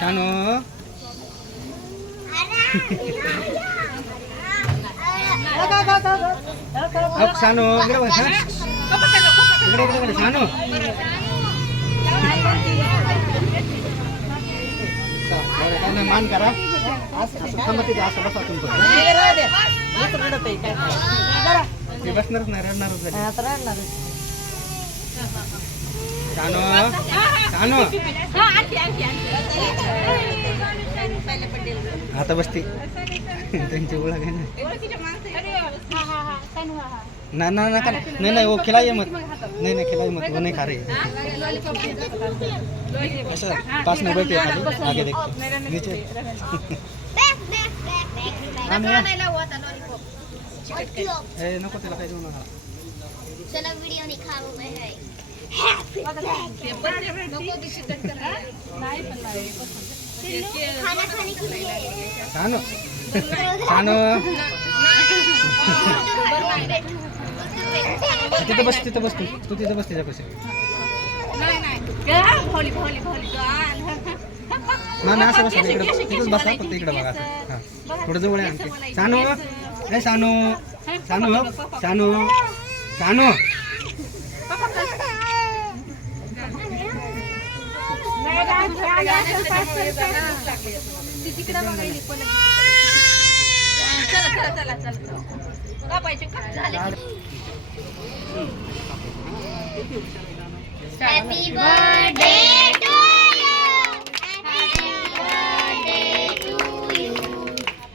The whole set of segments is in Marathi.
शानू शानू इकडे बघ इकडे शानू मान करा असं बसा तुमचं बसणारच नाही रडणारच शानू शानू आता बसते त्यांची ओळख आहे ना ना ना नहीं नहीं वो खिलाइए मत नहीं नहीं खिलाइए मत वो नहीं खा रही ऐसा पास में बैठिए खाली आगे देखो नीचे ए नको त्याला काही देऊ नका चला व्हिडिओ निघावं है खाना खाने के लिए शानू शानू तिथं बस तू तिथं बस तिच्यापाशी नाही असं बसा इकडे तिथंच बसा फक्त इकडे बघा हां थोडं जवळ आहे आणखी शानू ए Shanu Shanu Shanu Shanu Happy birthday to you. Happy birthday to you.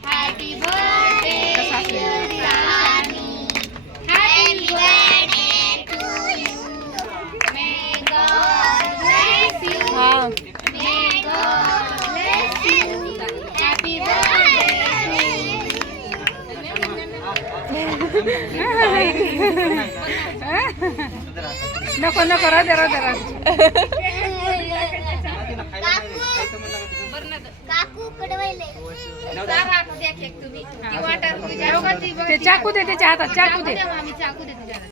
Happy birthday to Rani. Happy birthday to you. May God bless you. May God bless you. Happy birthday नको नको राहू काकू कडवायले ते चाकू दे त्याच्या हातात चाकू दे.